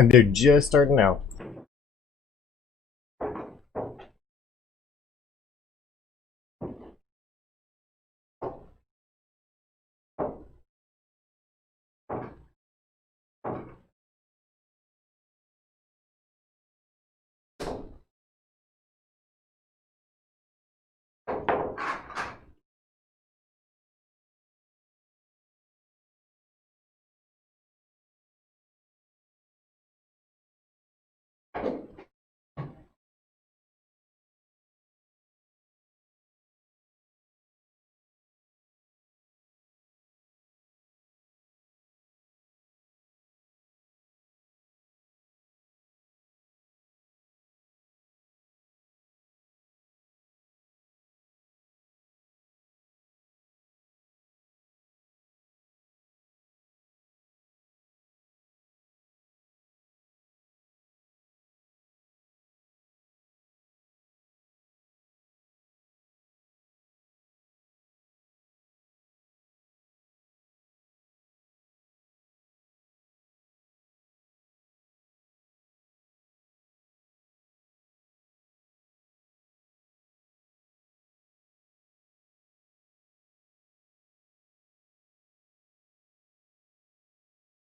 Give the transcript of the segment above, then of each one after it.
And they're just starting out.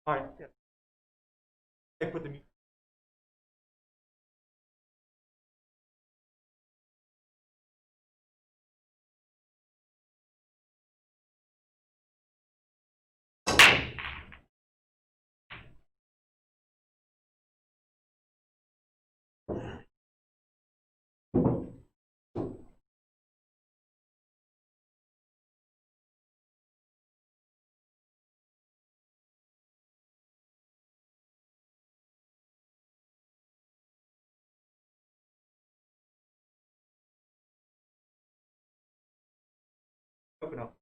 All right. Yeah. I put the open up.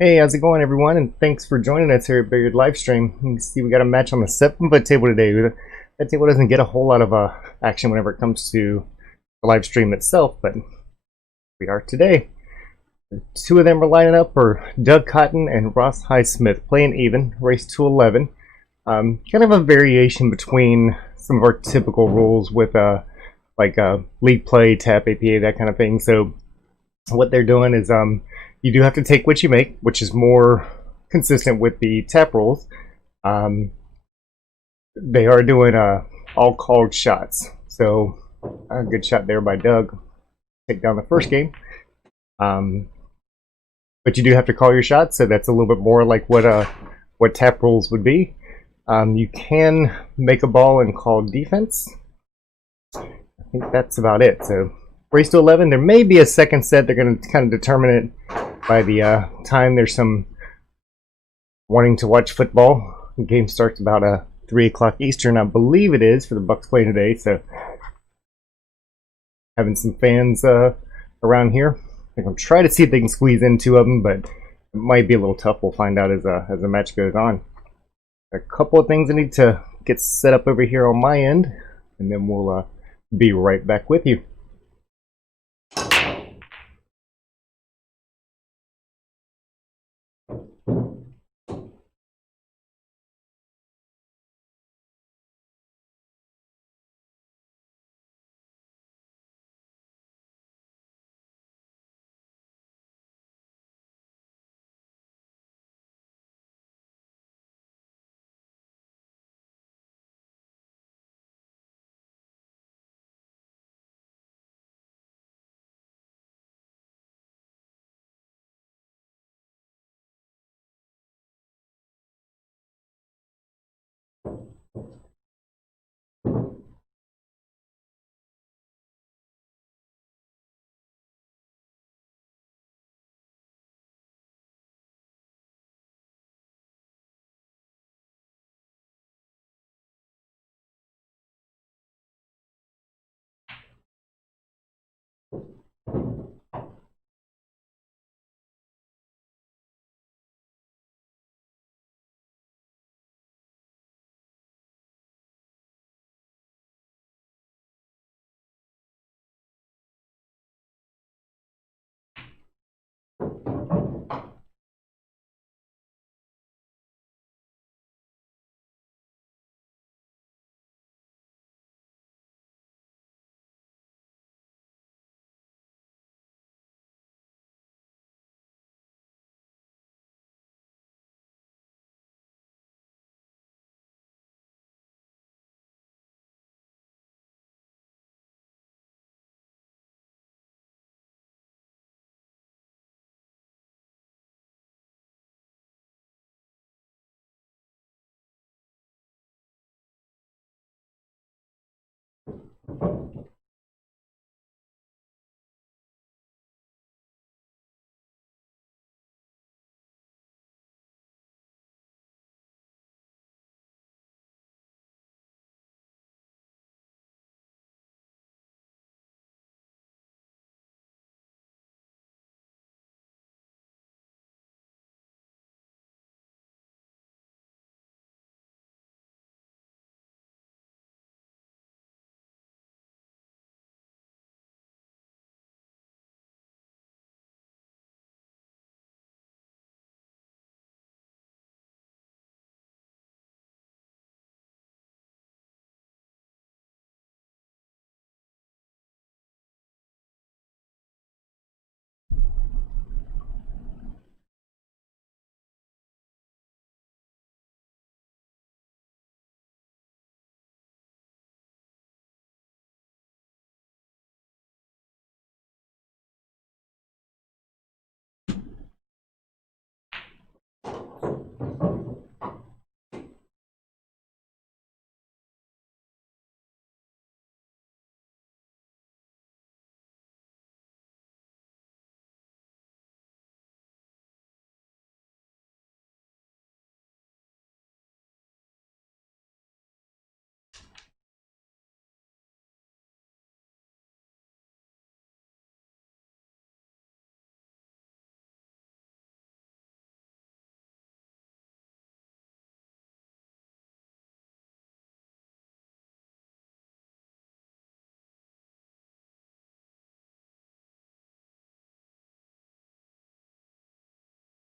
Hey, how's it going, everyone? And thanks for joining us here at Billiard Livestream. You can see we got a match on the 7-foot table today. That table doesn't get a whole lot of action whenever it comes to the live stream itself, but we are today. Two of them are lining up for Doug Cotton and Ross Highsmith, playing even, race to 11. Kind of a variation between some of our typical rules with like lead play, tap, APA, that kind of thing. So what they're doing is you do have to take what you make, which is more consistent with the tap rules. They are doing all called shots. So a good shot there by Doug. Take down the first game. But you do have to call your shots, so that's a little bit more like what tap rules would be. You can make a ball and call defense. I think that's about it. So race to 11. There may be a second set. They're going to kind of determine it by the time there's some wanting to watch football. The game starts about 3 o'clock Eastern, I believe it is, for the Bucks playing today. So having some fans around here. I'm going to try to see if they can squeeze in two of them, but it might be a little tough. We'll find out as the match goes on. A couple of things I need to get set up over here on my end, and then we'll be right back with you.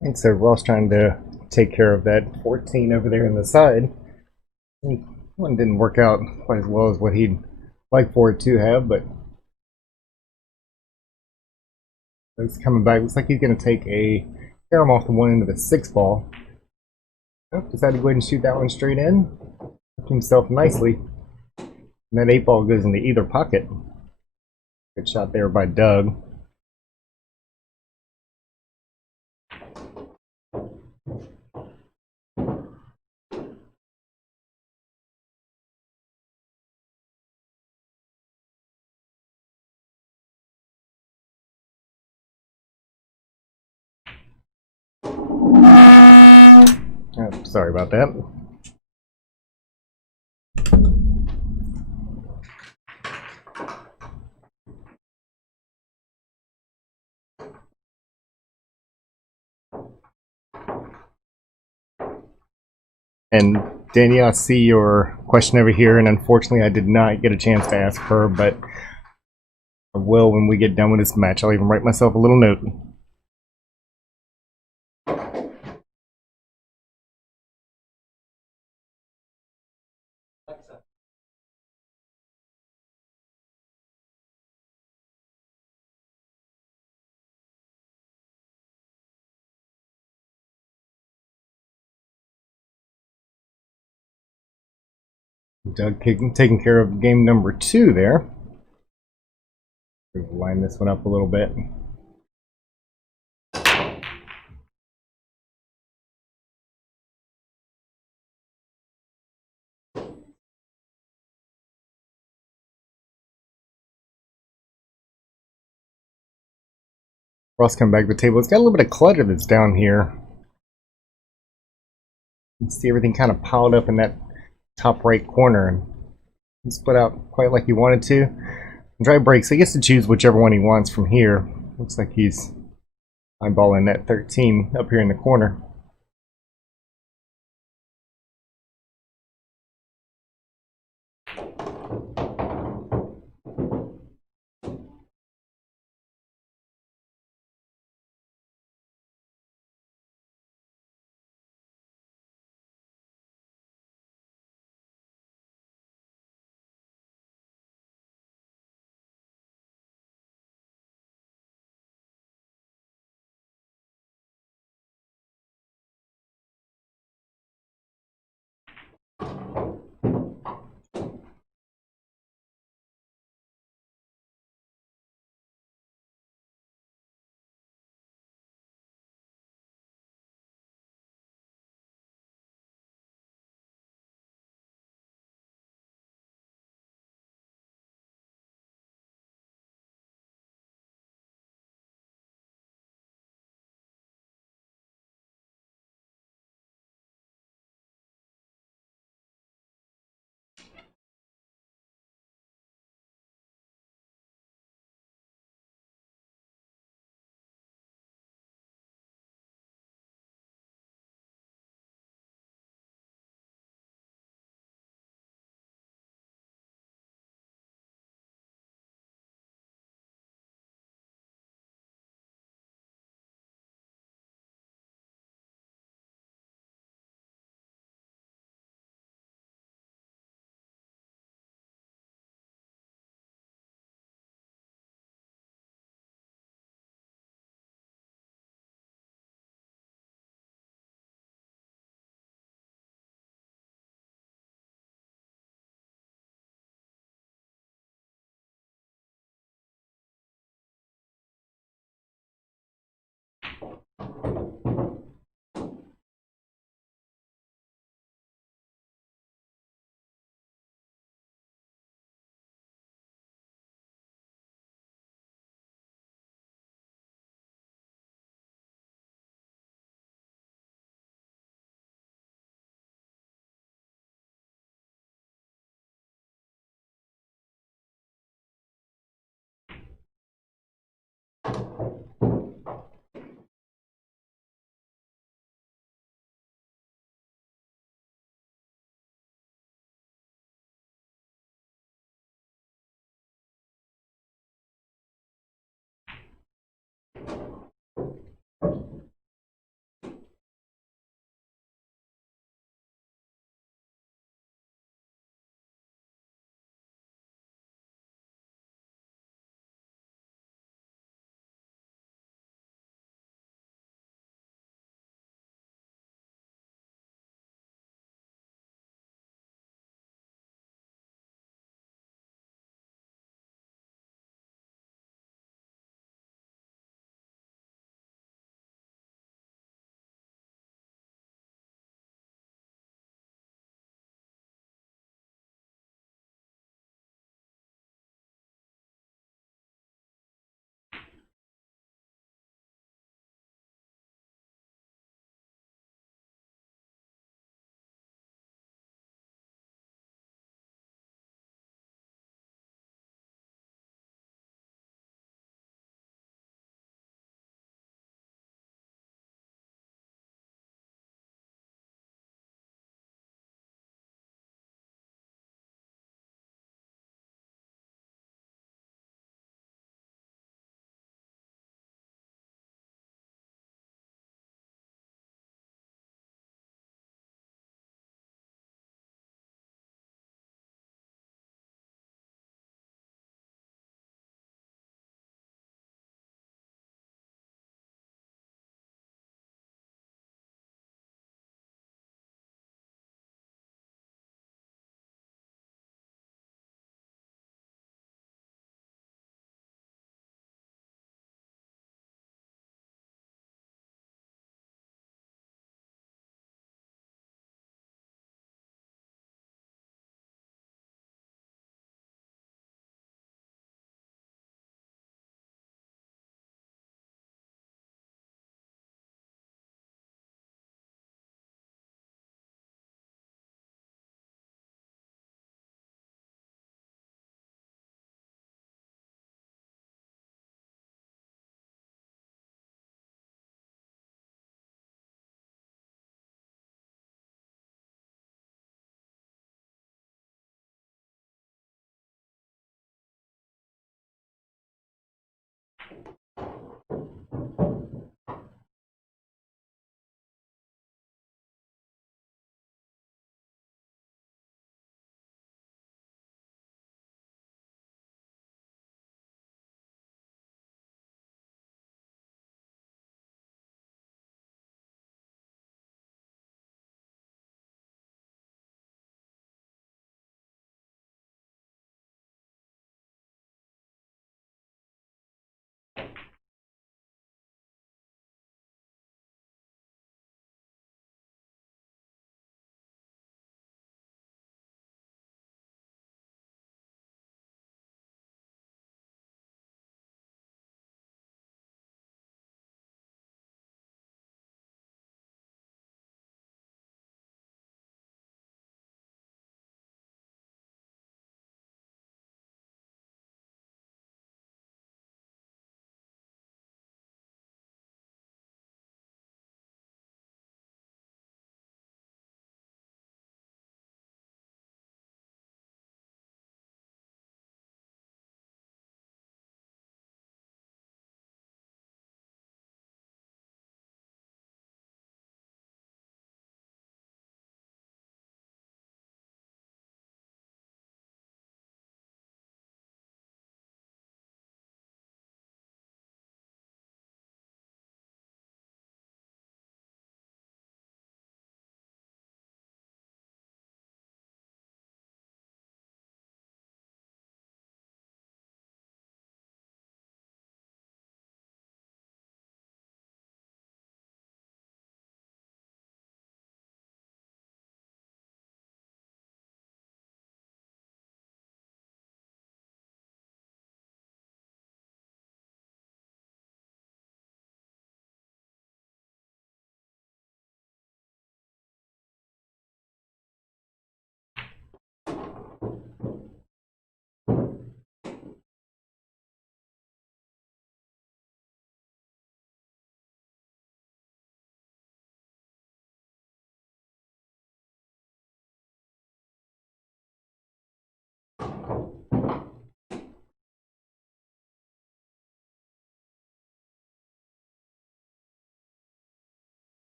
And so Ross trying to take care of that 14 over there on the side. One didn't work out quite as well as what he'd like for it to have, but he's coming back. Looks like he's going to take a carom off the one end of the 6 ball. Oh, decided to go ahead and shoot that one straight in. Hooked himself nicely. And that 8 ball goes into either pocket. Good shot there by Doug. Oh, sorry about that. And Danielle, I see your question over here, and unfortunately, I did not get a chance to ask her, but I will when we get done with this match. I'll even write myself a little note. Doug taking care of game number 2 there. Line this one up a little bit. Ross coming back to the table. It's got a little bit of clutter that's down here. You can see everything kind of piled up in that top right corner, and he split out quite like he wanted to. Dry break, so he gets to choose whichever one he wants from here. Looks like he's eyeballing that 13 up here in the corner.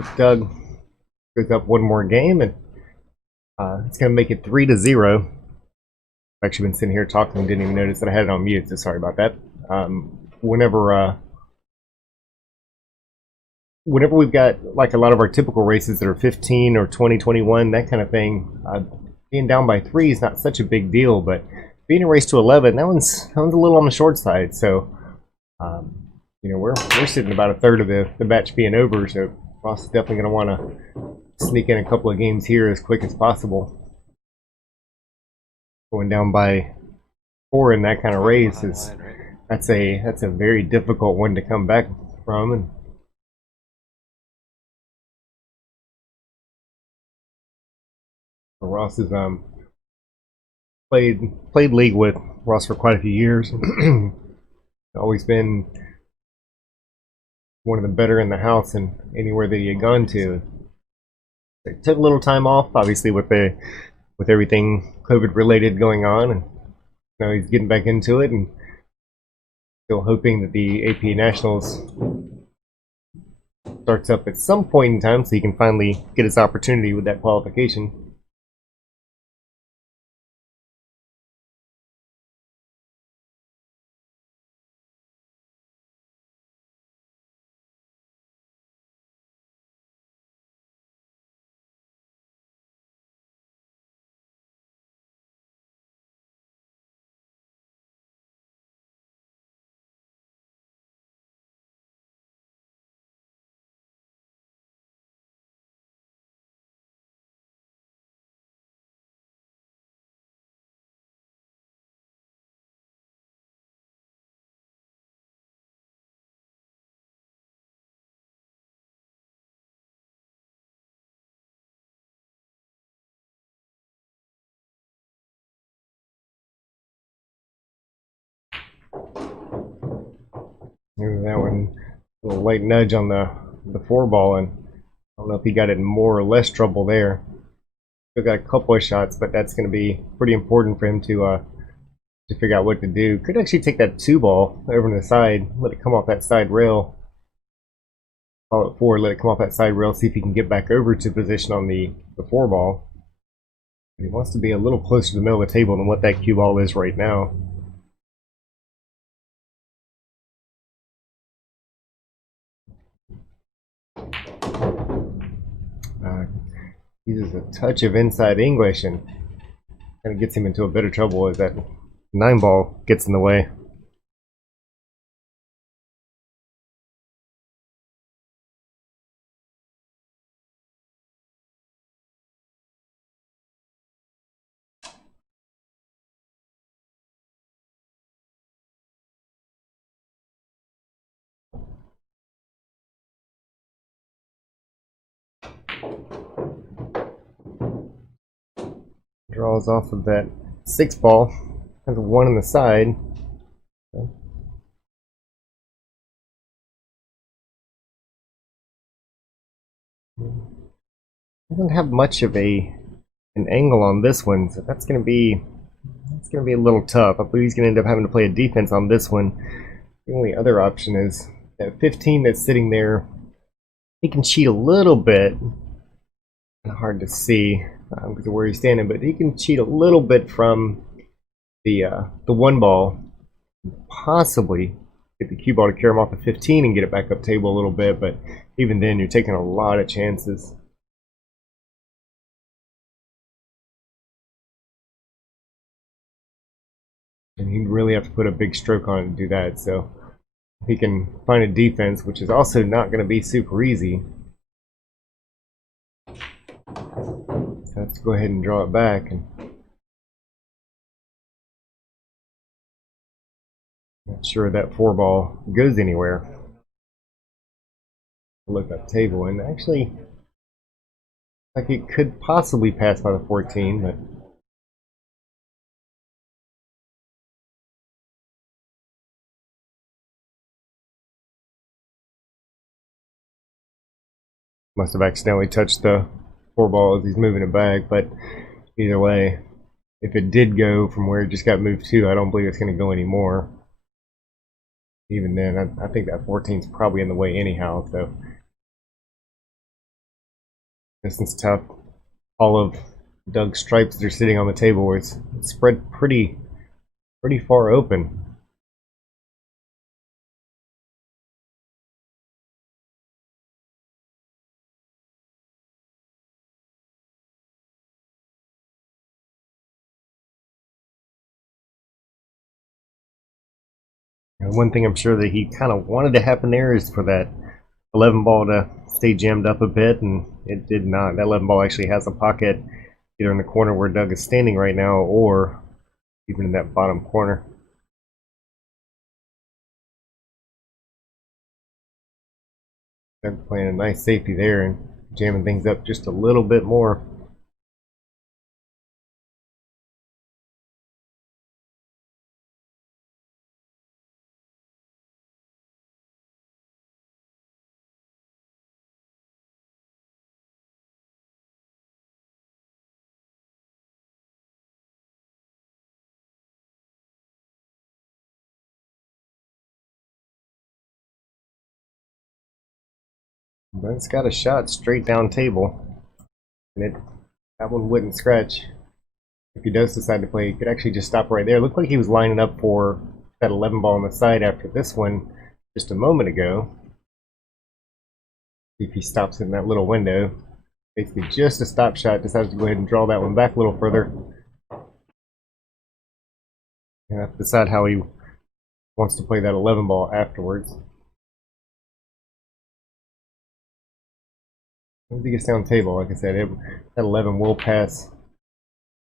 If Doug goes up one more game, and it's going to make it 3-0. I've actually been sitting here talking and didn't even notice that I had it on mute, so sorry about that. Whenever we've got like a lot of our typical races that are 15 or 20, 21, that kind of thing, being down by 3 is not such a big deal, but being a race to 11, that one's a little on the short side. So, we're sitting about a third of the match being over. So Ross is definitely going to want to sneak in a couple of games here as quick as possible. Going down by 4 in that kind of race is that's a very difficult one to come back from. And Ross has played league with Ross for quite a few years. Always been one of the better in the house and anywhere that he had gone to. It took a little time off, obviously with everything COVID related going on, and now he's getting back into it and still hoping that the AP Nationals starts up at some point in time so he can finally get his opportunity with that qualification. Maybe that one, a little light nudge on the 4 ball, and I don't know if he got it in more or less trouble there. Still got a couple of shots, but that's going to be pretty important for him to figure out what to do. Could actually take that 2 ball over to the side, let it come off that side rail. Call it 4, let it come off that side rail, see if he can get back over to position on the 4 ball. He wants to be a little closer to the middle of the table than what that cue ball is right now. Uses a touch of inside English and kind of gets him into a bit of trouble as that 9 ball gets in the way. Draws off of that 6 ball, has a 1 on the side. Doesn't have much of an angle on this one, so that's gonna be a little tough. I believe he's gonna end up having to play a defense on this one. The only other option is that 15 that's sitting there. He can cheat a little bit. Hard to see because of where he's standing, but he can cheat a little bit from the 1 ball, possibly get the cue ball to carry him off the 15 and get it back up table a little bit, but even then you're taking a lot of chances. And he'd really have to put a big stroke on it to do that, so if he can find a defense, which is also not going to be super easy. So let's go ahead and draw it back. And not sure that 4 ball goes anywhere. Look up table, and actually, like it could possibly pass by the 14, but must have accidentally touched the 4 ball as he's moving it back. But either way, if it did go from where it just got moved to, I don't believe it's going to go anymore. Even then, I think that 14 is probably in the way anyhow, so this is tough. All of Doug's stripes are sitting on the table where it's spread pretty far open. And one thing I'm sure that he kind of wanted to happen there is for that 11 ball to stay jammed up a bit, and it did not. That 11 ball actually has a pocket either in the corner where Doug is standing right now or even in that bottom corner. Doug playing a nice safety there and jamming things up just a little bit more. But it's got a shot straight down table, and that one wouldn't scratch. If he does decide to play, he could actually just stop right there. It looked like he was lining up for that 11 ball on the side after this one just a moment ago. If he stops in that little window, basically just a stop shot, decides to go ahead and draw that one back a little further. And have to decide how he wants to play that 11 ball afterwards. Once he gets down table, like I said, that 11 will pass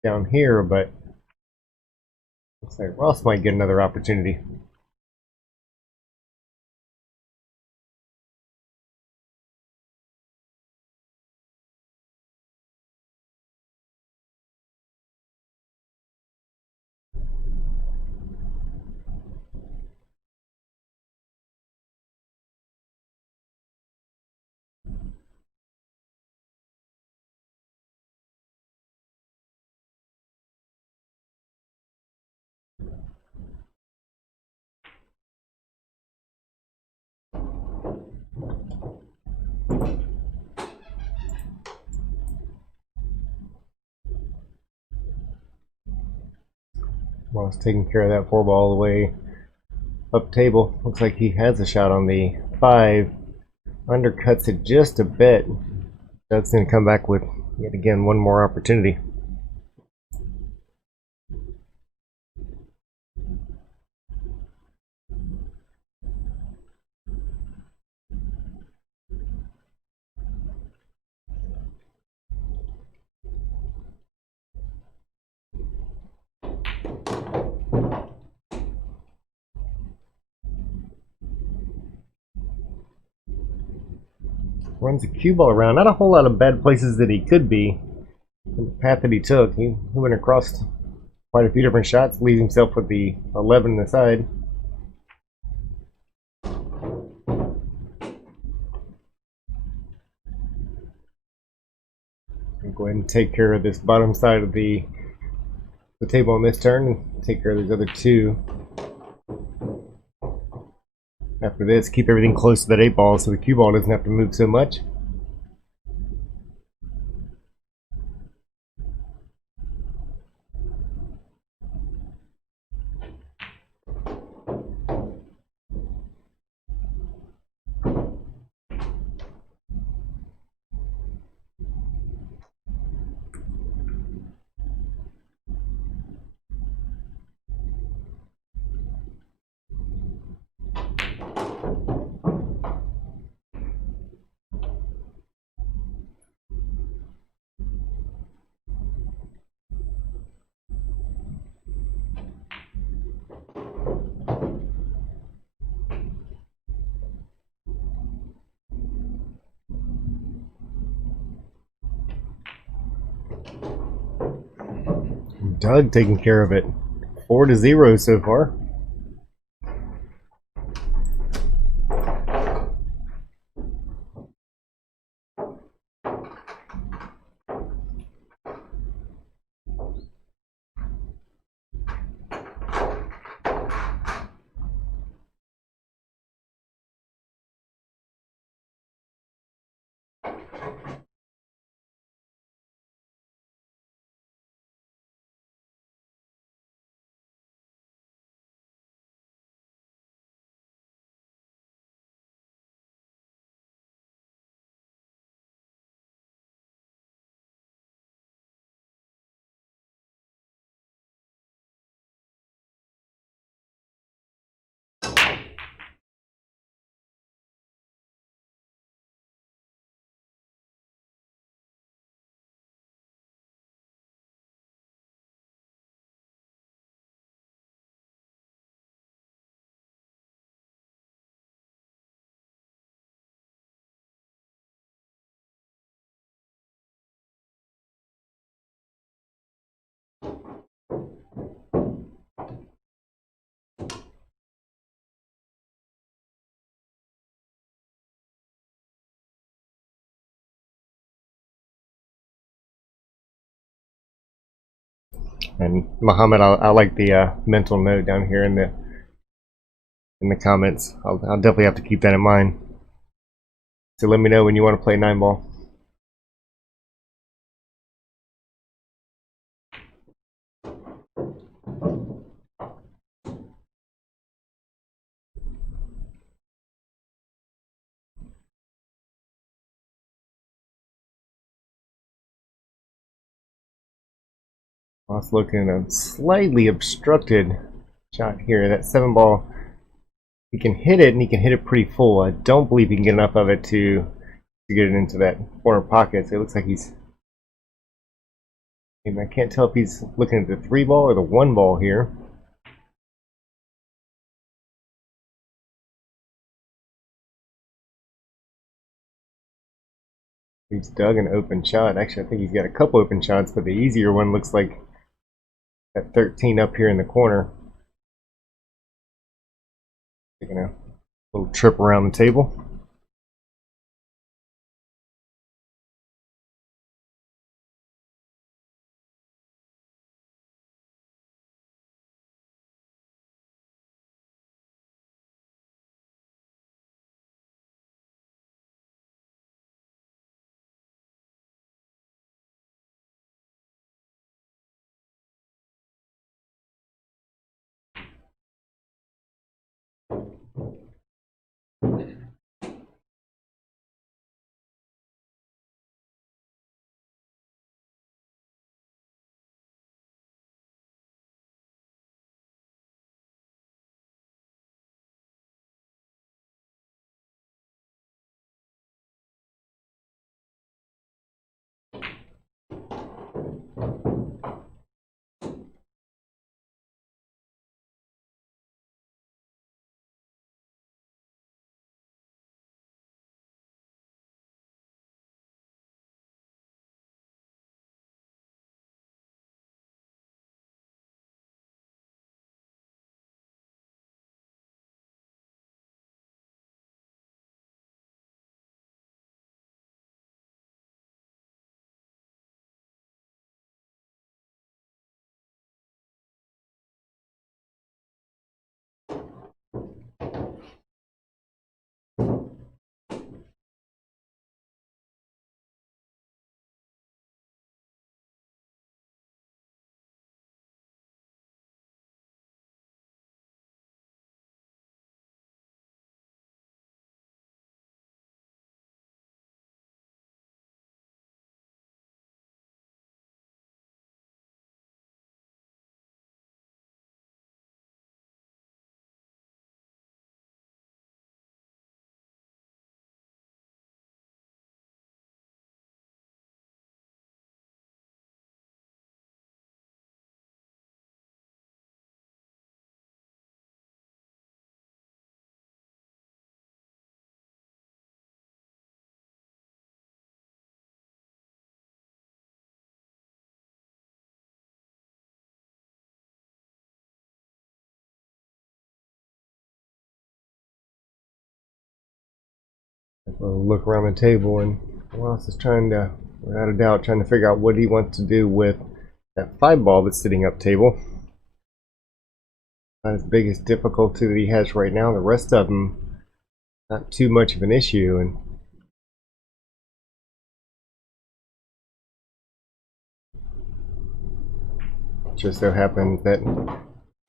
down here, but looks like Ross might get another opportunity. Ross taking care of that 4 ball all the way up table. Looks like he has a shot on the 5. Undercuts it just a bit. Doug's going to come back with, yet again, one more opportunity. Runs a cue ball around. Not a whole lot of bad places that he could be. The path that he took, he went across quite a few different shots, leaves himself with the 11 on the side. I'll go ahead and take care of this bottom side of the table on this turn and take care of these other 2. After this, keep everything close to that 8 ball so the cue ball doesn't have to move so much. Doug taking care of it. 4-0 so far. And Muhammad, I like the mental note down here in the comments. I'll definitely have to keep that in mind. So let me know when you want to play 9-ball. I was looking at a slightly obstructed shot here. That 7-ball, he can hit it, and he can hit it pretty full. I don't believe he can get enough of it to get it into that corner pocket. So it looks like he's. I can't tell if he's looking at the 3-ball or the 1-ball here. He's dug an open shot. Actually, I think he's got a couple open shots, but the easier one looks like that 13 up here in the corner. Taking a little trip around the table. We'll look around the table, and Ross is trying to, without a doubt, trying to figure out what he wants to do with that 5-ball that's sitting up table. Not his biggest difficulty that he has right now. The rest of them, not too much of an issue. And it just so happens that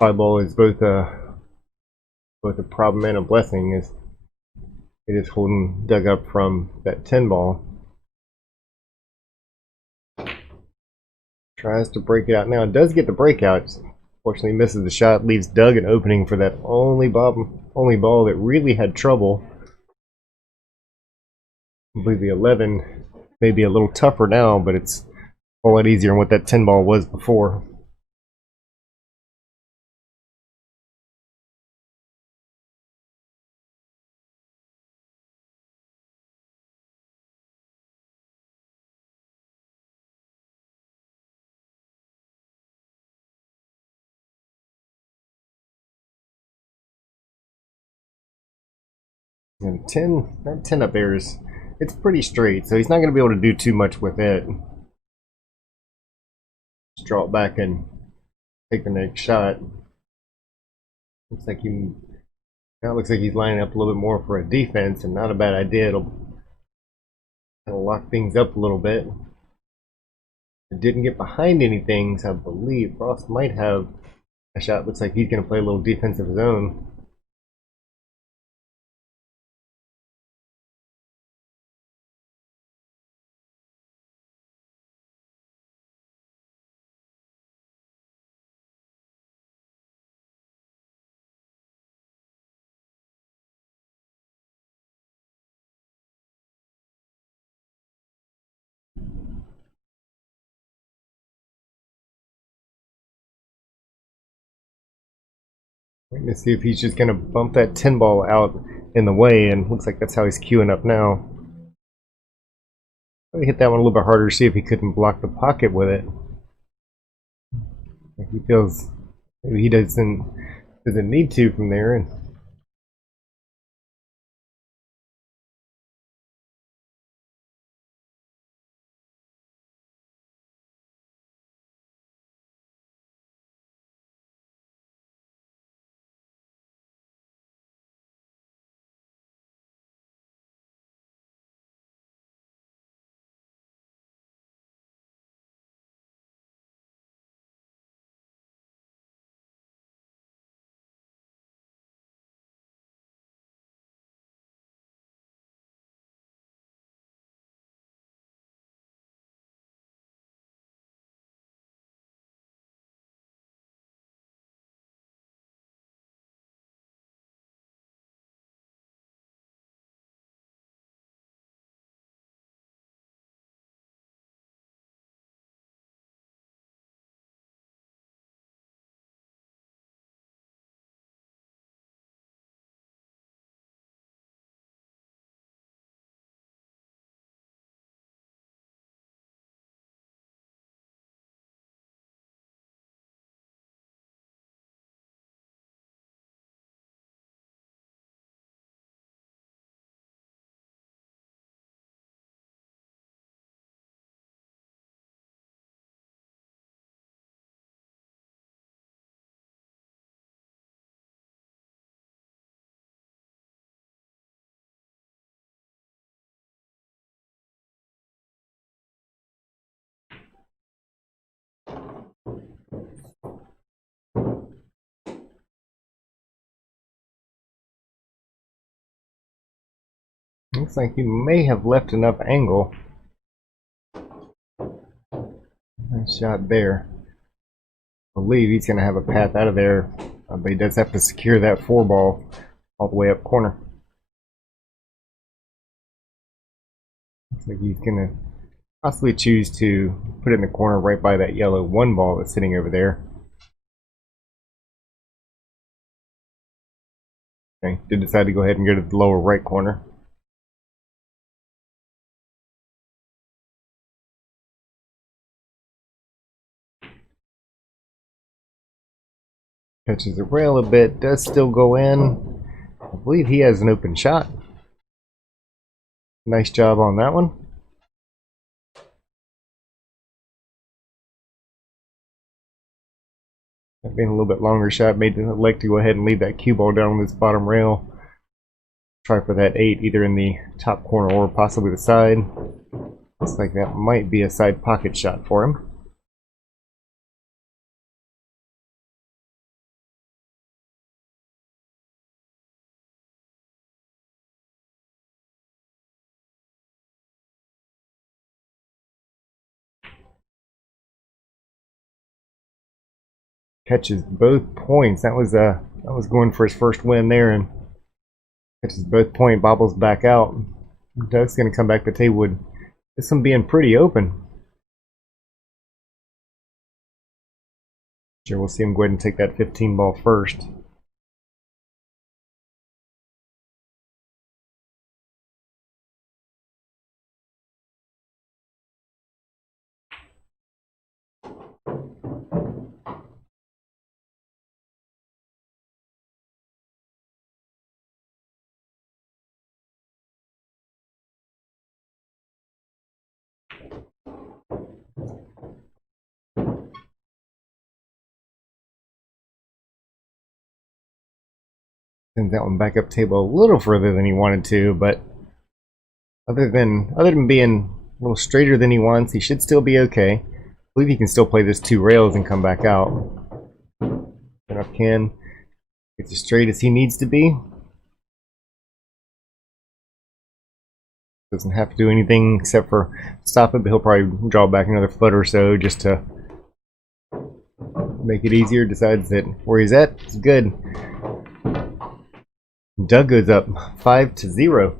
5-ball is both a problem and a blessing. Is it is holding Doug up from that 10-ball. Tries to break it out now. It does get the breakout. Fortunately, misses the shot. Leaves Doug an opening for that only ball that really had trouble. I believe the 11 may be a little tougher now, but it's a lot easier than what that 10-ball was before. And 10, that 10 up there is, it's pretty straight, so he's not going to be able to do too much with it. Just draw it back and take the next shot. Looks like he now looks like he's lining up a little bit more for a defense, and not a bad idea. It'll kind of lock things up a little bit. It didn't get behind anything, so I believe Frost might have a shot. Looks like he's going to play a little defense of his own. Waiting to see if he's just going to bump that 10 ball out in the way, and looks like that's how he's queuing up now. Let me hit that one a little bit harder, see if he couldn't block the pocket with it. He feels maybe he doesn't need to from there. And looks like he may have left enough angle. Nice shot there. I believe he's going to have a path out of there, but he does have to secure that 4 ball all the way up corner. Looks like he's going to possibly choose to put it in the corner right by that yellow 1 ball that's sitting over there. Okay, did decide to go ahead and go to the lower right corner. Touches the rail a bit, does still go in. I believe he has an open shot. Nice job on that one. That being a little bit longer shot, made the like to go ahead and leave that cue ball down on this bottom rail. Try for that 8 either in the top corner or possibly the side. Looks like that might be a side pocket shot for him. Catches both points. That was going for his first win there, and catches both point, bobbles back out. Doug's going to come back to table with this one being pretty open. Sure, we'll see him go ahead and take that 15 ball first. Sends that one back up table a little further than he wanted to, but other than being a little straighter than he wants, he should still be okay. I believe he can still play this 2 rails and come back out. Enough can. It's as straight as he needs to be. Doesn't have to do anything except for stop it, but he'll probably draw back another foot or so just to make it easier. Decides that where he's at is good. Doug goes up 5-0.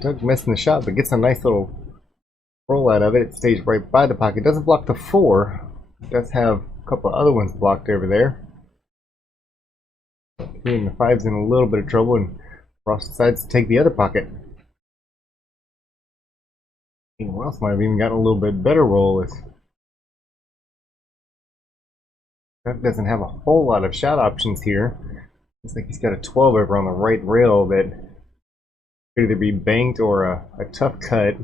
Doug missing the shot, but gets a nice little roll out of it. It stays right by the pocket. Doesn't block the 4. It does have a couple of other ones blocked over there. 3 and the 5's in a little bit of trouble, and Ross decides to take the other pocket. Anyone else might have even gotten a little bit better roll. Doug doesn't have a whole lot of shot options here. Looks like he's got a 12 over on the right rail that could either be banked or a tough cut.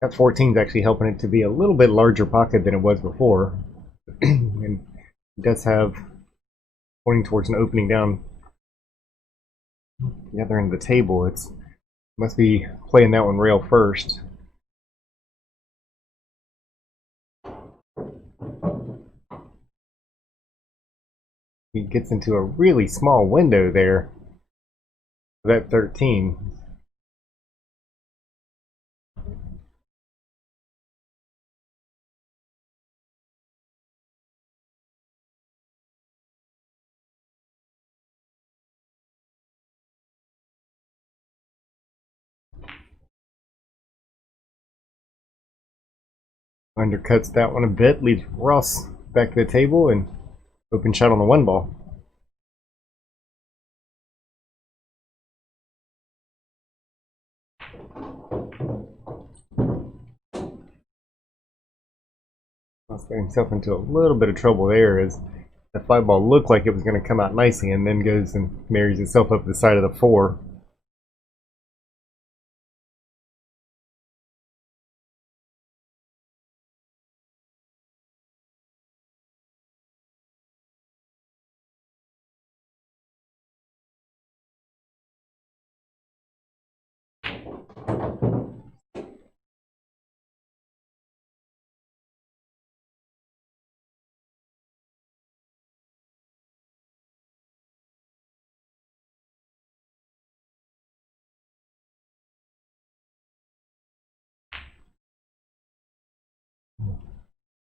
That 14 is actually helping it to be a little bit larger pocket than it was before. And it does have pointing towards an opening down the other end of the table. It must be playing that one rail first. He gets into a really small window there for that 13. Undercuts that one a bit, leaves Ross back to the table and open shot on the 1 ball. Ross got himself into a little bit of trouble there as the 5 ball looked like it was going to come out nicely and then goes and marries itself up the side of the 4.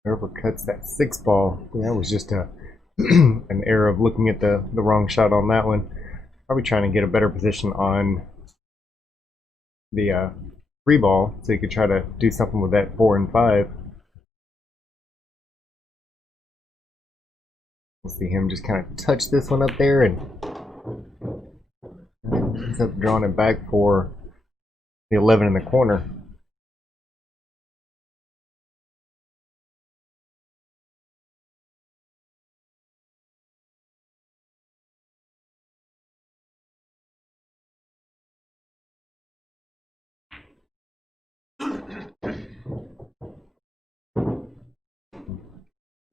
Overcuts that 6 ball. That was just a an error of looking at the wrong shot on that one. Probably trying to get a better position on the 3 ball so you could try to do something with that 4 and 5. We'll see him just kind of touch this one up there and ends up drawing it back for the 11 in the corner.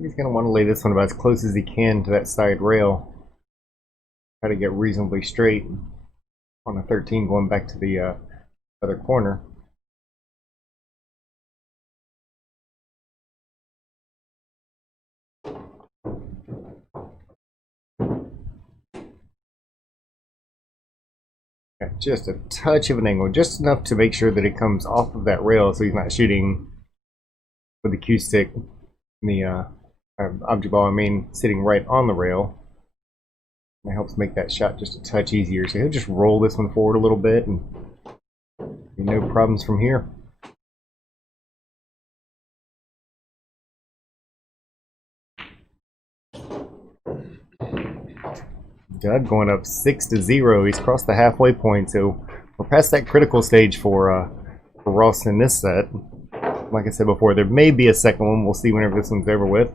He's going to want to lay this one about as close as he can to that side rail. Try to get reasonably straight on a 13 going back to the other corner. Got just a touch of an angle, just enough to make sure that it comes off of that rail so he's not shooting with the cue stick, the object ball, I mean, sitting right on the rail. That helps make that shot just a touch easier. So he'll just roll this one forward a little bit and no problems from here. Doug going up 6-0. He's crossed the halfway point, so we're past that critical stage for Ross in this set. Like I said before, there may be a second one. We'll see whenever this one's over with.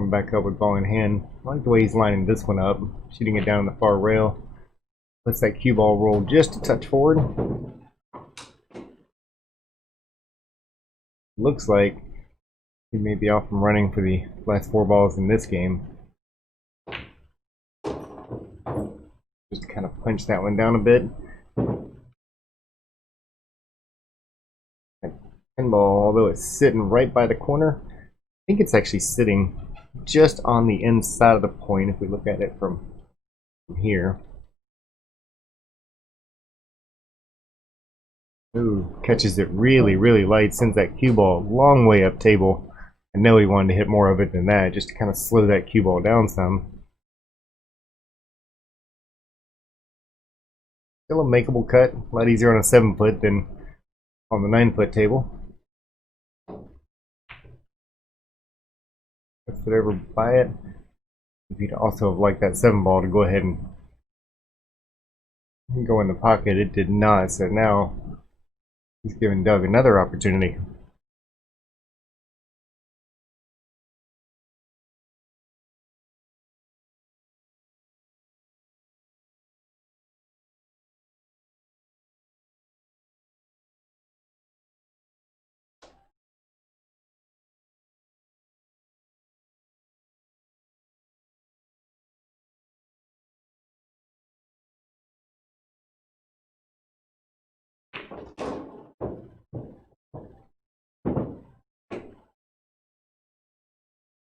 Coming back up with ball in hand. I like the way he's lining this one up, shooting it down the far rail. Lets that cue ball roll just a touch forward. Looks like he may be off and running for the last 4 balls in this game. Just kind of punch that one down a bit. That 10 ball, although it's sitting right by the corner, I think it's actually sitting just on the inside of the point if we look at it from here. Ooh, catches it really, really light, sends that cue ball a long way up table. I know he wanted to hit more of it than that, just to kind of slow that cue ball down some. Still a makeable cut, a lot easier on a 7-foot than on the 9-foot table. Puts it over by it. If you'd also have liked that 7 ball to go ahead and go in the pocket, it did not, so now he's giving Doug another opportunity.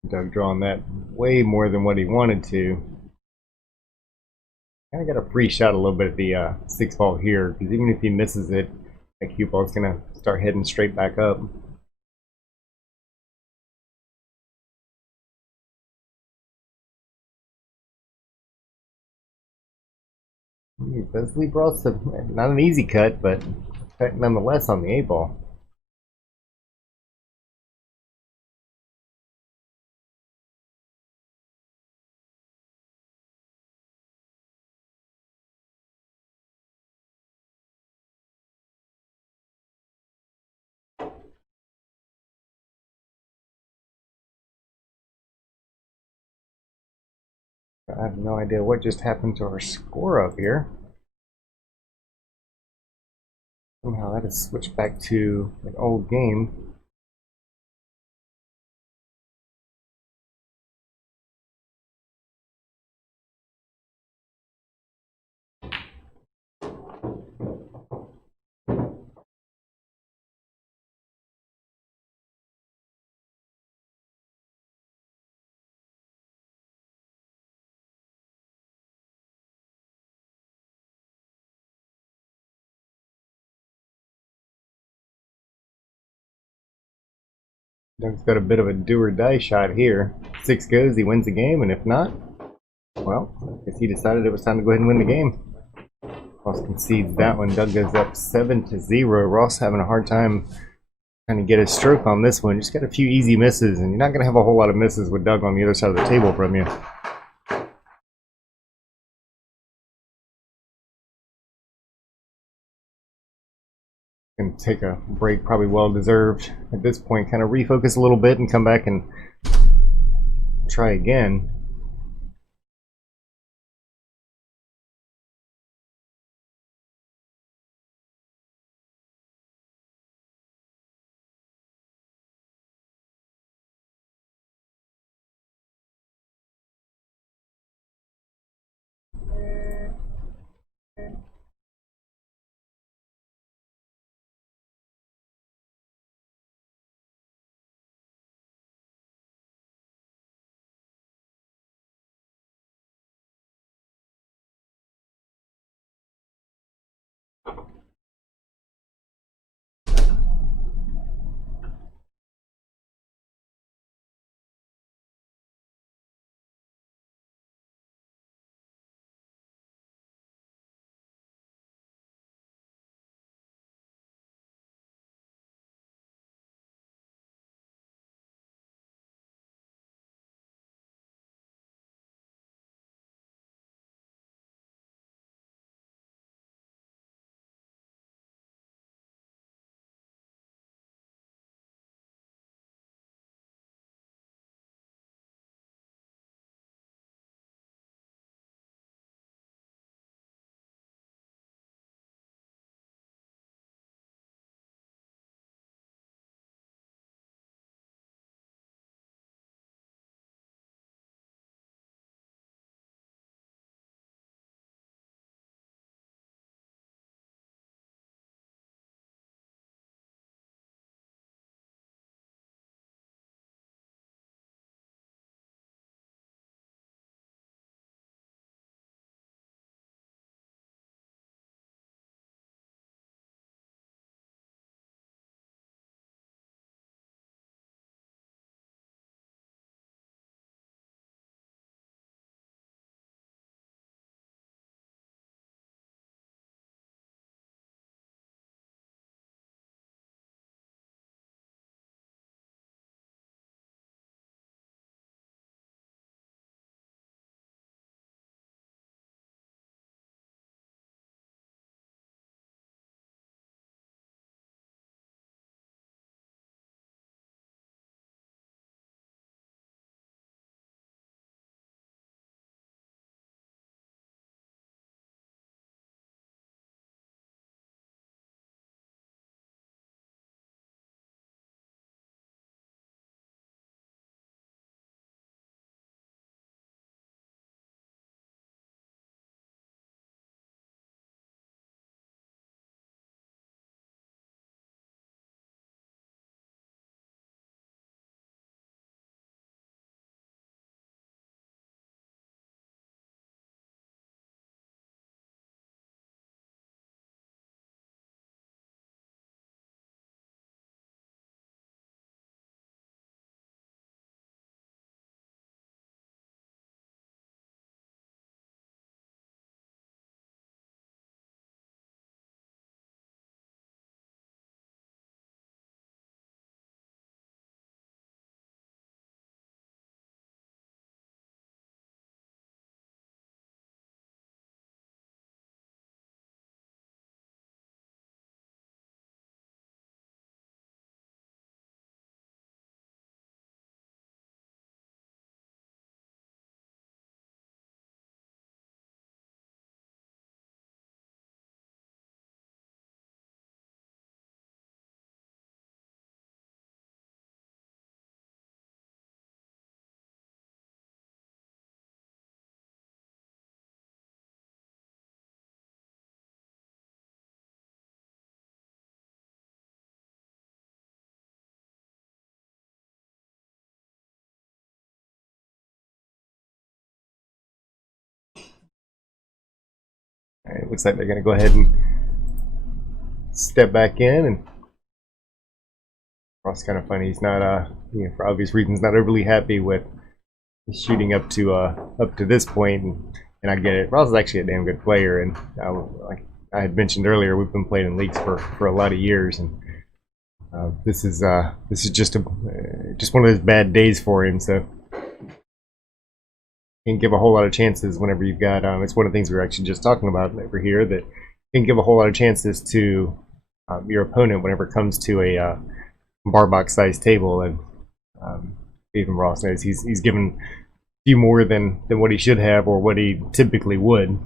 Doug drawing that way more than what he wanted to. Kind of got a free shot a little bit at the 6 ball here, because even if he misses it, that cue ball is going to start heading straight back up. He does leave Ross not an easy cut, but nonetheless on the 8 ball. I have no idea what just happened to our score up here. Somehow that has switched back to an old game. Doug's got a bit of a do or die shot here. 6 goes, he wins the game, and if not, well, I guess he decided it was time to go ahead and win the game. Ross concedes that one. Doug goes up 7-0. Ross having a hard time trying to get his stroke on this one. Just got a few easy misses, and you're not going to have a whole lot of misses with Doug on the other side of the table from you. Going to take a break, probably well deserved at this point. Kind of refocus a little bit and come back and try again. It looks like they're going to go ahead and step back in, and Ross kind of funny. He's not, for obvious reasons, not overly happy with shooting up to this point, and I get it. Ross is actually a damn good player, and like I had mentioned earlier, we've been playing in leagues for a lot of years, and this is just one of those bad days for him. So can't give a whole lot of chances whenever you've got. It's one of the things we were actually just talking about over here, that you can give a whole lot of chances to your opponent whenever it comes to a bar box sized table, and even Ross knows he's given a few more than what he should have or what he typically would.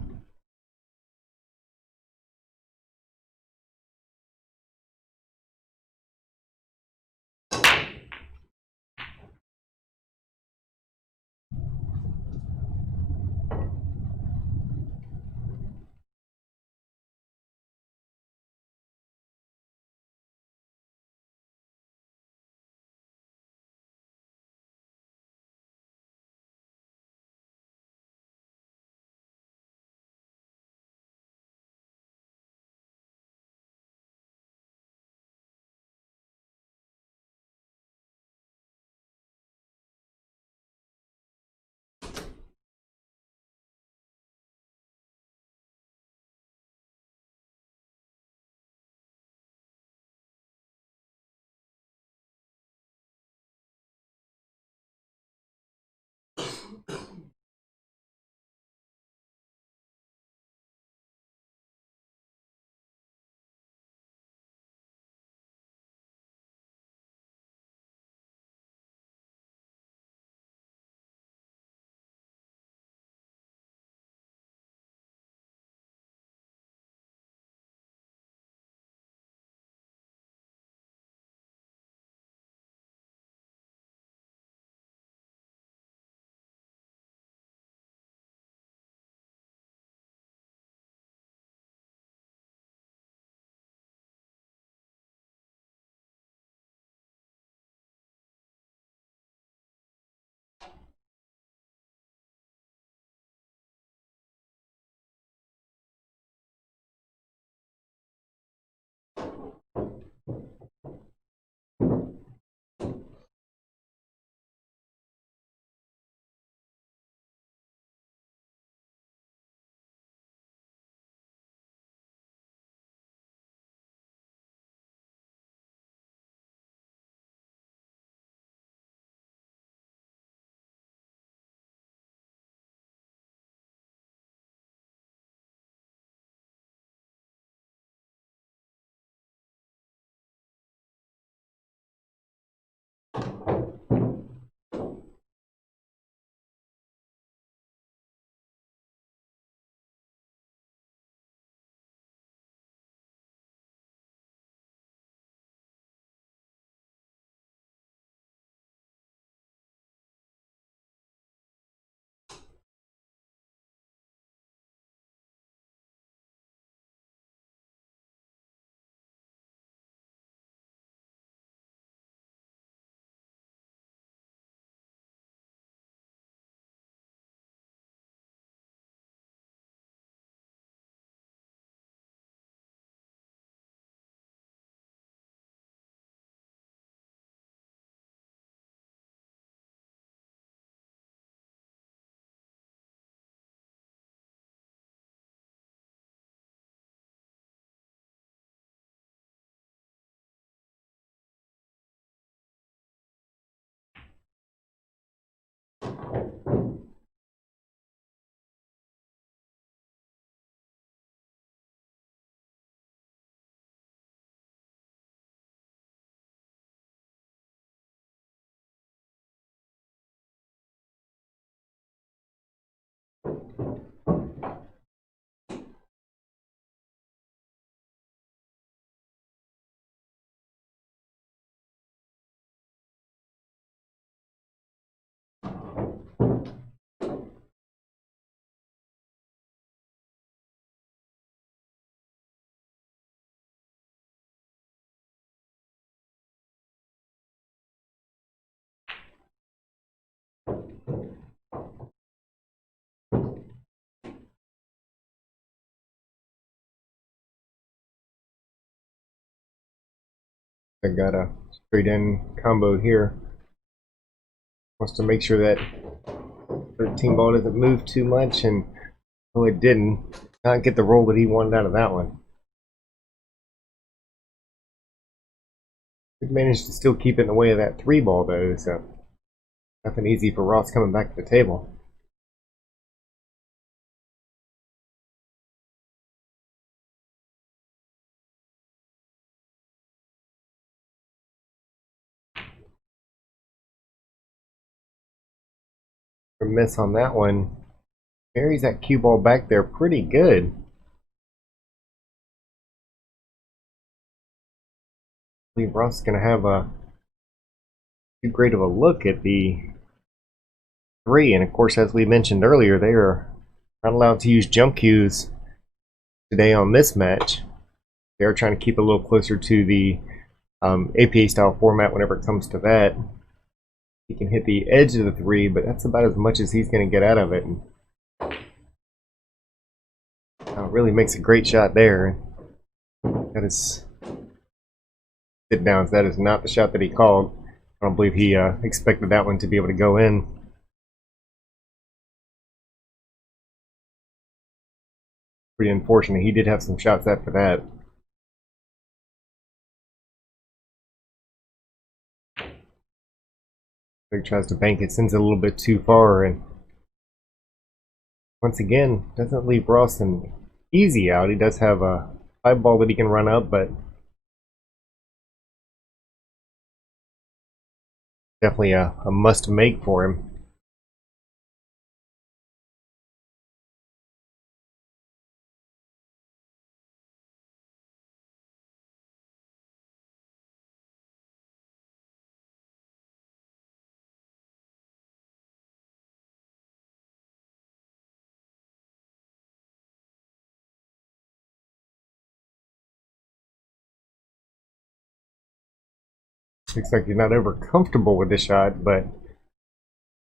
I got a straight in combo here. Wants to make sure that 13 ball doesn't move too much, and oh, it didn't. Not get the roll that he wanted out of that one. He managed to still keep it in the way of that 3 ball though, so nothing easy for Ross coming back to the table. A miss on that one. Buries that cue ball back there pretty good. I believe Ross is going to have a too great of a look at the 3, and of course, as we mentioned earlier, they are not allowed to use jump cues today on this match. They are trying to keep it a little closer to the APA style format whenever it comes to that. He can hit the edge of the 3, but that's about as much as he's going to get out of it. And really makes a great shot there. That is sit downs. That is not the shot that he called. I don't believe he expected that one to be able to go in. Pretty unfortunate. He did have some shots after that. He tries to bank it, sends it a little bit too far, and once again doesn't leave Ross an easy out. He does have a 5 ball that he can run up, but definitely a must make for him. Looks like he's not over comfortable with the shot, but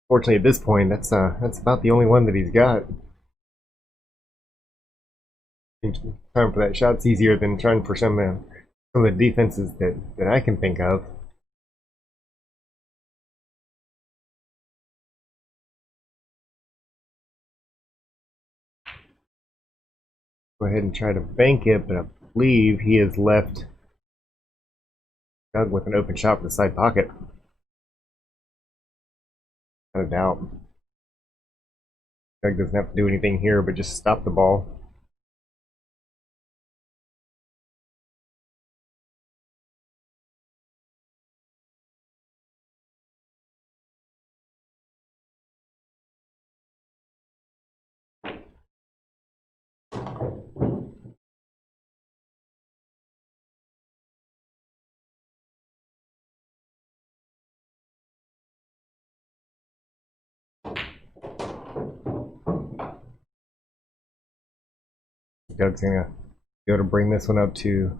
fortunately at this point, that's about the only one that he's got. Time for that shot's easier than trying for some of the defenses that I can think of. Go ahead and try to bank it, but I believe he has left Doug with an open shot for the side pocket. Not a doubt. Doug doesn't have to do anything here, but just stop the ball. Doug's gonna be able to bring this one up to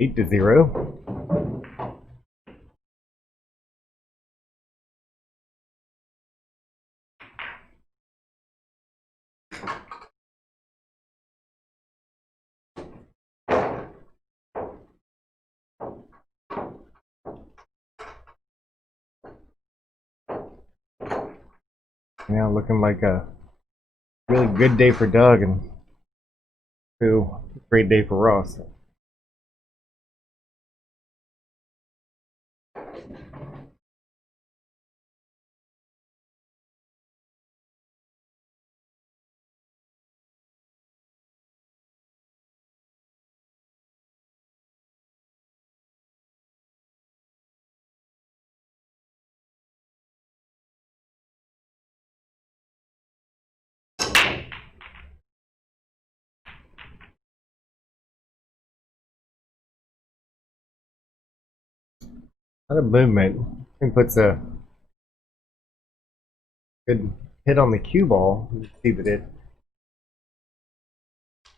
8-0. Now looking like a really good day for Doug and a great day for Ross. A lot of movement. He puts a good hit on the cue ball. You can see that it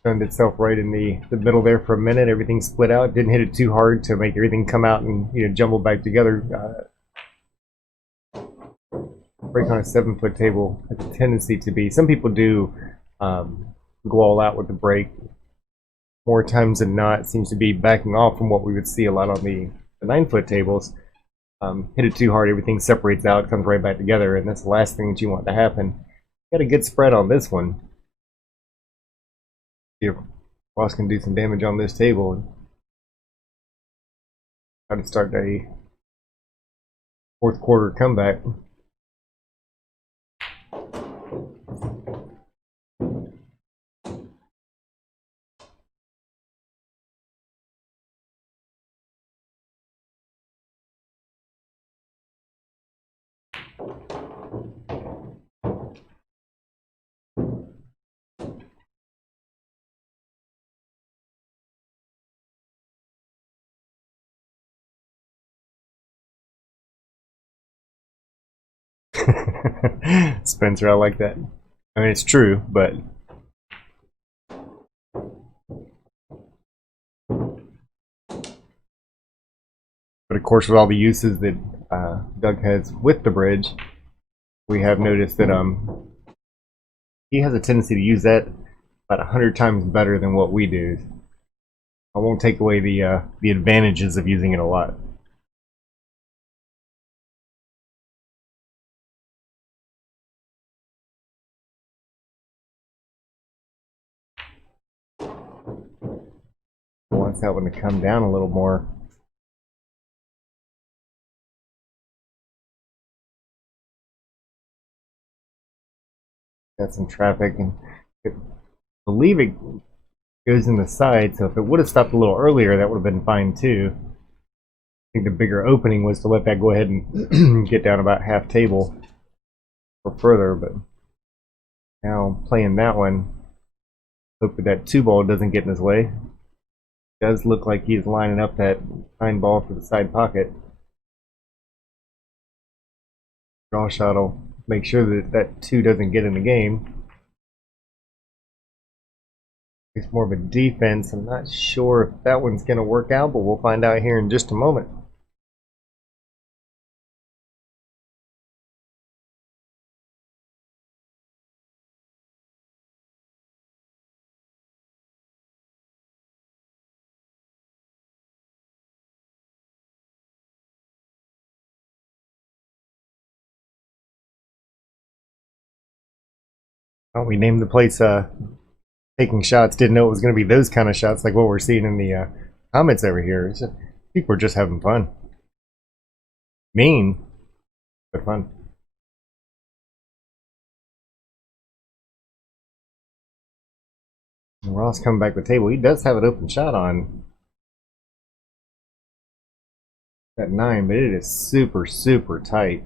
found itself right in the middle there for a minute. Everything split out. Didn't hit it too hard to make everything come out and jumble back together. Break on a 7-foot table has a tendency to be. Some people do go all out with the break. more times than not, seems to be backing off from what we would see a lot on the 9-foot tables. Hit it too hard, everything separates out, comes right back together, and that's the last thing that you want to happen. Got a good spread on this one. See if Ross can do some damage on this table and try to start a fourth quarter comeback. Spencer, I like that. I mean, it's true, but of course, with all the uses that Doug has with the bridge, we have noticed that he has a tendency to use that about 100 times better than what we do. I won't take away the advantages of using it a lot. I want that one to come down a little more. Got some traffic, and I believe it goes in the side, so if it would have stopped a little earlier, that would have been fine too. I think the bigger opening was to let that go ahead and get down about half table or further, but now playing that one, hope that 2-ball doesn't get in his way. It does look like he's lining up that 9-ball for the side pocket. Draw shot will make sure that that 2 doesn't get in the game. It's more of a defense. I'm not sure if that one's going to work out, but we'll find out here in just a moment. Oh, we named the place Taking Shots. Didn't know it was going to be those kind of shots like what we're seeing in the comments over here. Just, people are just having fun. Mean, but fun. And Ross coming back to the table. He does have an open shot on that 9, but it is super, super tight.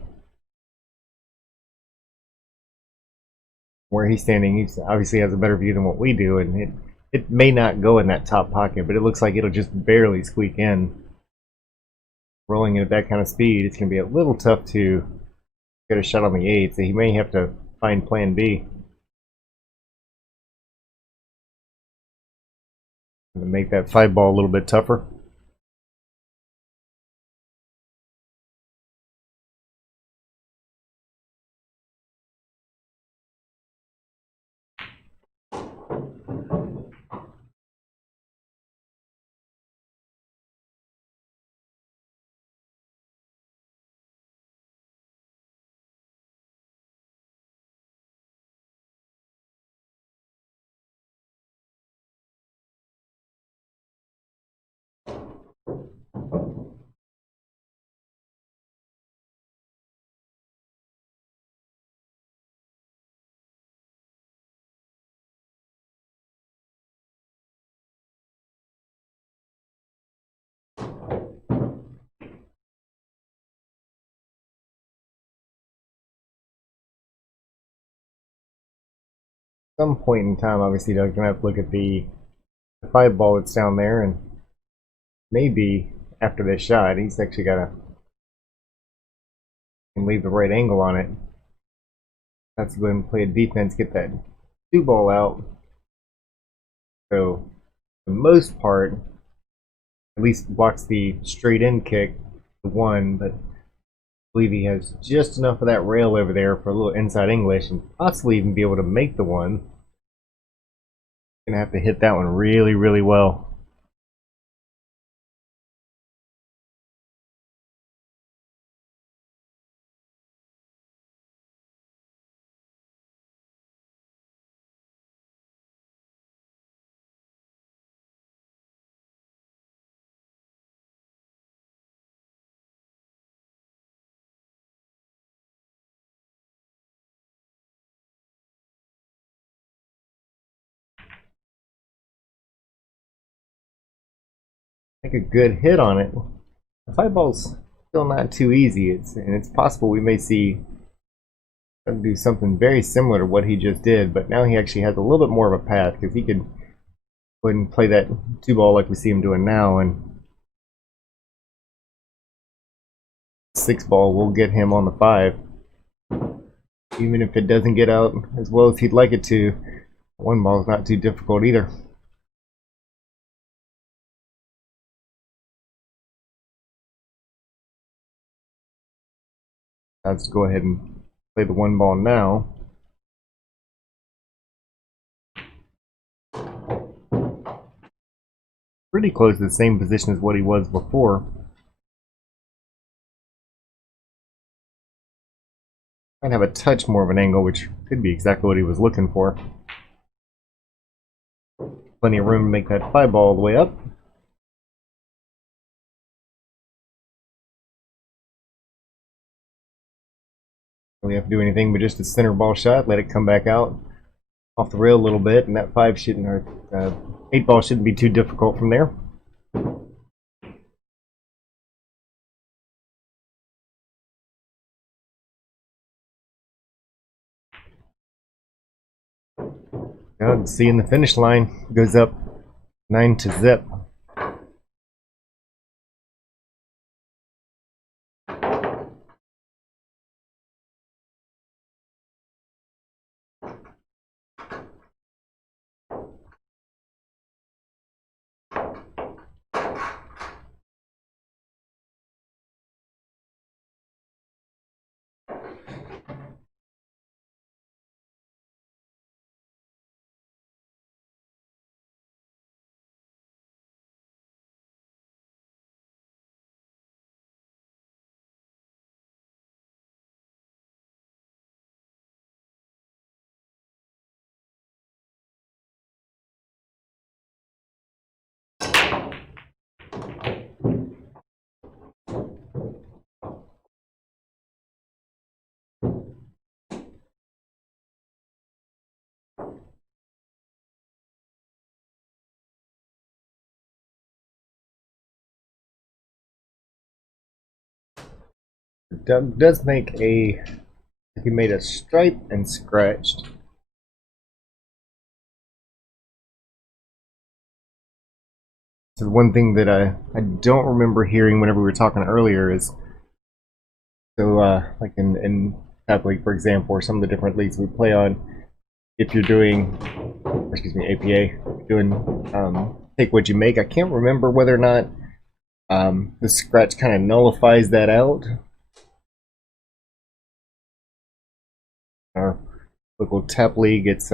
Where he's standing, he obviously has a better view than what we do, and it may not go in that top pocket, but it looks like it'll just barely squeak in. Rolling it at that kind of speed, it's going to be a little tough to get a shot on the 8, so he may have to find plan B. To make that 5-ball a little bit tougher. Some point in time, obviously, Doug's gonna have to look at the 5-ball that's down there, and maybe after this shot, he's actually gotta leave the right angle on it. That's going to play a defense, get that 2-ball out. So, for the most part, at least blocks the straight in kick, the 1, but I believe he has just enough of that rail over there for a little inside English and possibly even be able to make the 1. Gonna have to hit that one really, really well. Make a good hit on it. The 5-ball's still not too easy. It's possible we may see him do something very similar to what he just did, but now he actually has a little bit more of a path because he could go ahead and play that 2-ball like we see him doing now, and 6-ball will get him on the 5. Even if it doesn't get out as well as he'd like it to, 1-ball is not too difficult either. Let's go ahead and play the 1-ball now. Pretty close to the same position as what he was before. Might have a touch more of an angle, which could be exactly what he was looking for. Plenty of room to make that 5-ball all the way up. Don't really have to do anything but just a center ball shot, let it come back out off the rail a little bit, and that 5 shouldn't, or 8-ball shouldn't be too difficult from there. Now, seeing the finish line goes up 9-0. Doug does make a. He made a stripe and scratched. So one thing that I don't remember hearing whenever we were talking earlier is, so like in Tap League, for example, or some of the different leagues we play on, if you're doing, excuse me, APA, doing take what you make. I can't remember whether or not the scratch kind of nullifies that out. Our local Tap League, it's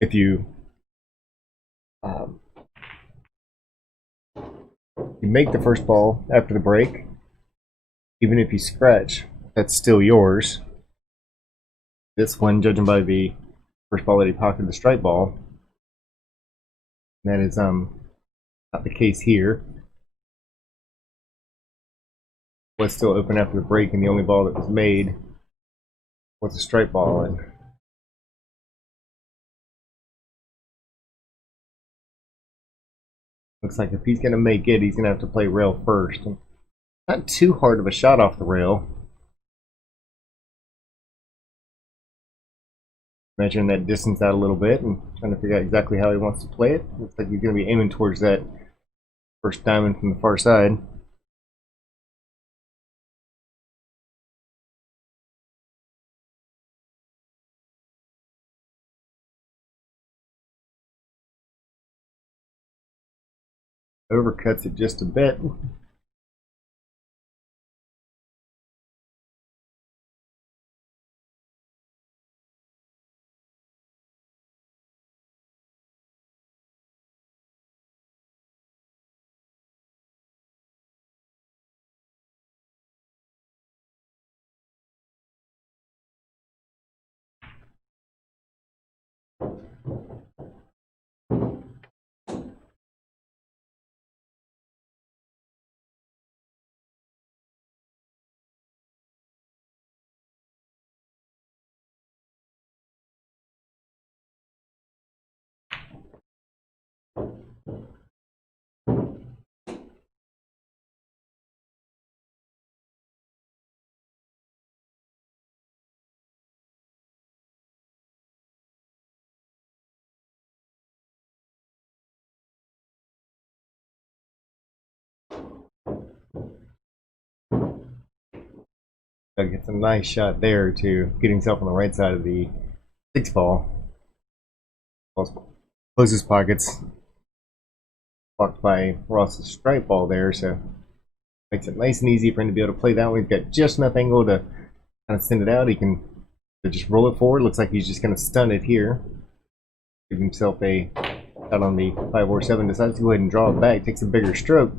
if you you make the first ball after the break, even if you scratch, that's still yours. This one, judging by the first ball that he pocketed, the stripe ball, that is not the case here. Was still open after the break, and the only ball that was made was a stripe ball. And looks like if he's going to make it, he's going to have to play rail first. Not too hard of a shot off the rail. Measuring that distance out a little bit and trying to figure out exactly how he wants to play it. Looks like he's going to be aiming towards that first diamond from the far side. Overcuts it just a bit. Gets a nice shot there to get himself on the right side of the 6 ball. Closes pockets. Blocked by Ross's strike ball there, so makes it nice and easy for him to be able to play that one. He's got just enough angle to kind of send it out. He can just roll it forward. Looks like he's just going to stun it here. Give himself a out on the 5-4-7. Decides to go ahead and draw it back. Takes a bigger stroke.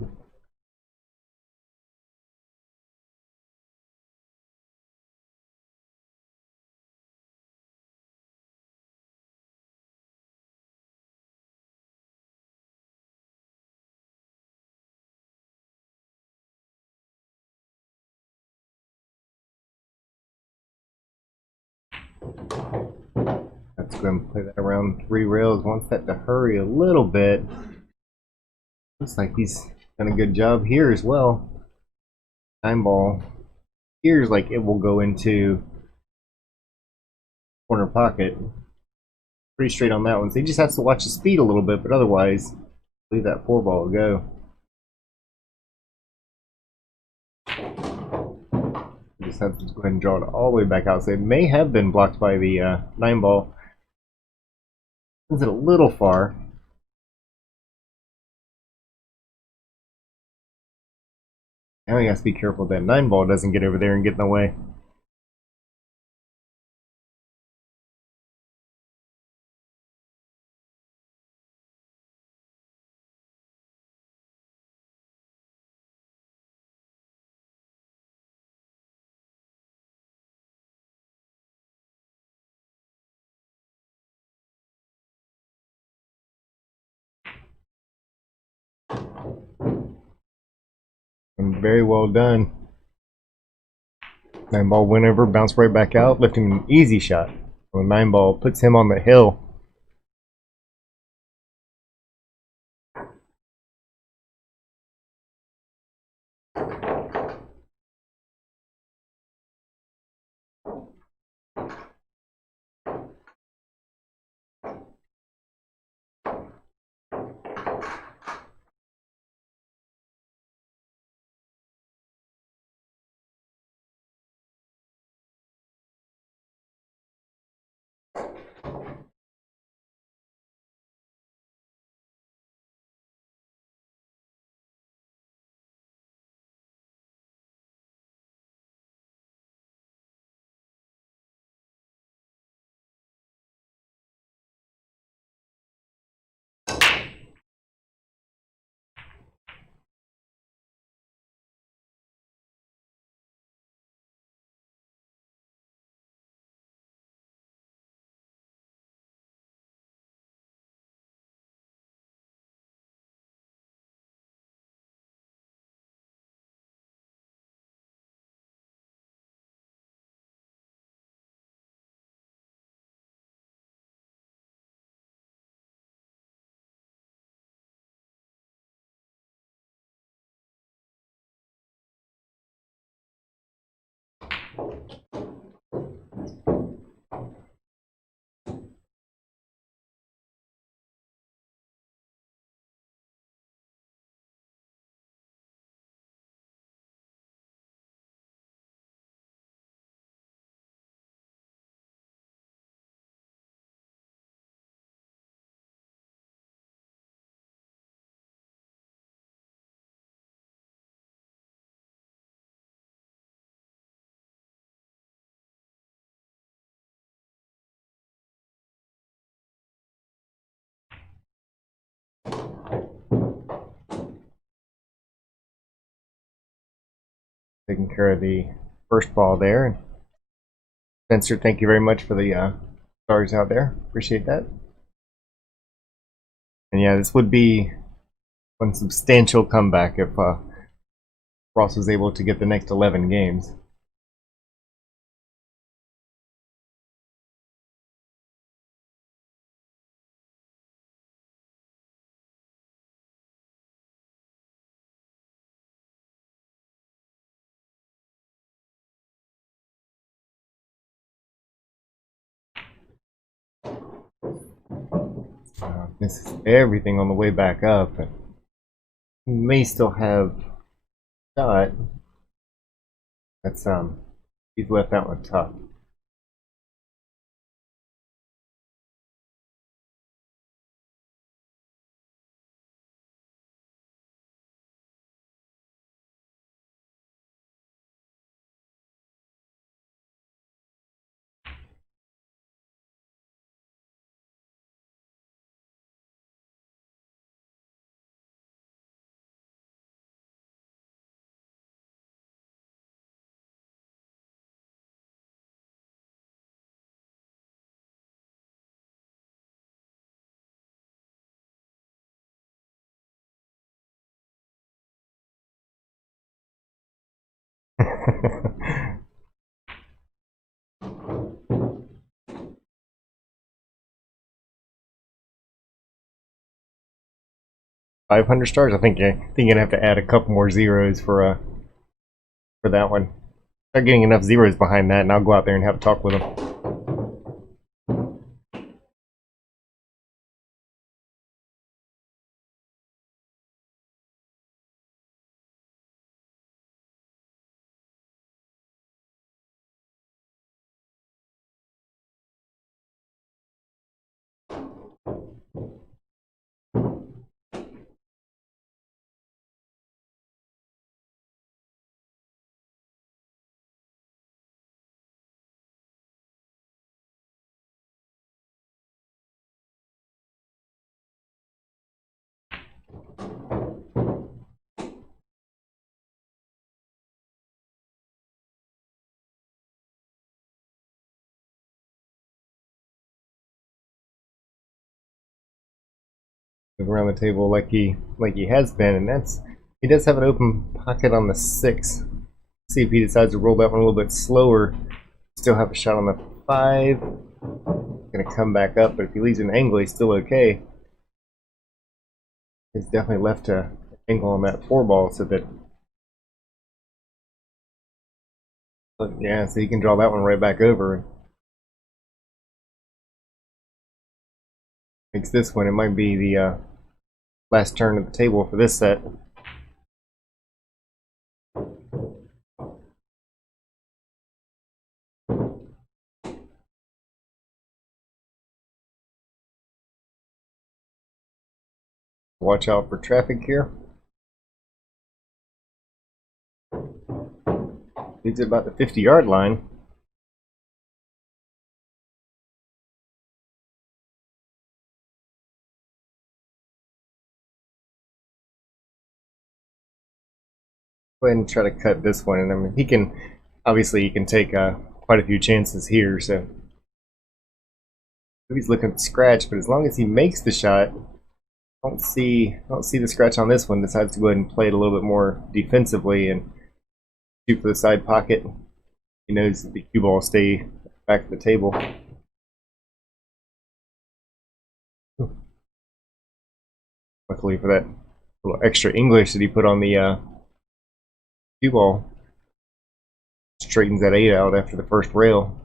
Let's go and play that around 3 rails. Wants that to hurry a little bit. Looks like he's done a good job here as well. 9-ball appears like it will go into corner pocket. Pretty straight on that one. So he just has to watch the speed a little bit, but otherwise, leave that 4-ball go. Just have to go ahead and draw it all the way back out. So it may have been blocked by the 9-ball. Sends it a little far. Now he has to be careful that 9-ball doesn't get over there and get in the way. And very well done. 9-ball went over, bounced right back out, lifting an easy shot. So 9-ball puts him on the hill. Taking care of the first ball there. Spencer, thank you very much for the stars out there. Appreciate that. And yeah, this would be one substantial comeback if Ross was able to get the next 11 games. This is everything on the way back up. And we may still have shot. That's he's left that one tough. 500 stars. I think you're gonna have to add a couple more zeros for that one. Start getting enough zeros behind that, and I'll go out there and have a talk with them. Move around the table like he has been, and that's he does have an open pocket on the 6. See if he decides to roll that one a little bit slower. Still have a shot on the 5. Gonna come back up, but if he leaves an angle, he's still okay. He's definitely left an angle on that 4 ball, so that. But yeah, so he can draw that one right back over. Makes this one. It might be the last turn of the table for this set. Watch out for traffic here. Leads at about the 50-yard line. Go ahead and try to cut this one, and I mean he can take quite a few chances here. So he's looking at scratch, but as long as he makes the shot, don't see the scratch on this one. Decides to go ahead and play it a little bit more defensively and shoot for the side pocket. He knows that the cue ball will stay back at the table. Luckily for that little extra English that he put on the cue ball, straightens that 8 out after the first rail.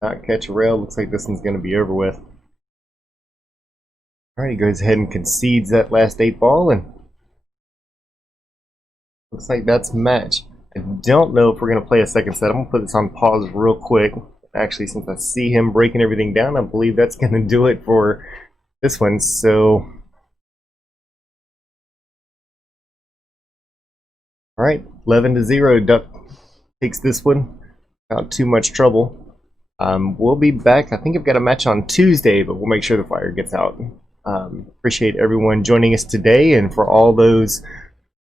Not catch a rail. Looks like this one's going to be over with. Alright, he goes ahead and concedes that last 8 ball, and looks like that's match. I don't know if we're going to play a second set. I'm going to put this on pause real quick. Actually, since I see him breaking everything down, I believe that's going to do it for this one. So, alright, 11-0. Duck takes this one. Not too much trouble. We'll be back. I think I've got a match on Tuesday, but we'll make sure the flyer gets out. Appreciate everyone joining us today, and for all those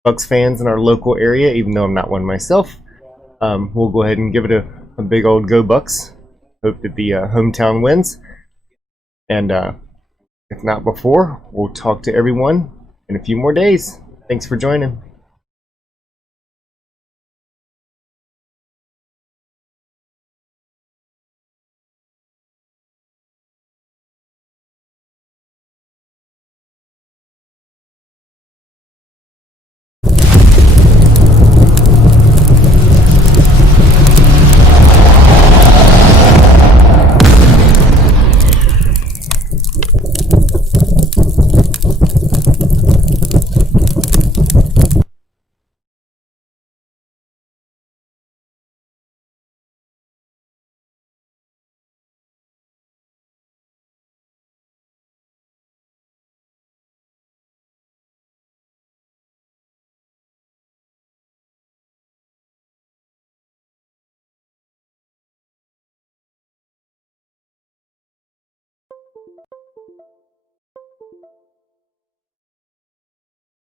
Bucks fans in our local area, even though I'm not one myself, we'll go ahead and give it a big old go Bucks. Hope that the hometown wins, and if not before, we'll talk to everyone in a few more days. Thanks for joining.